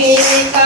a a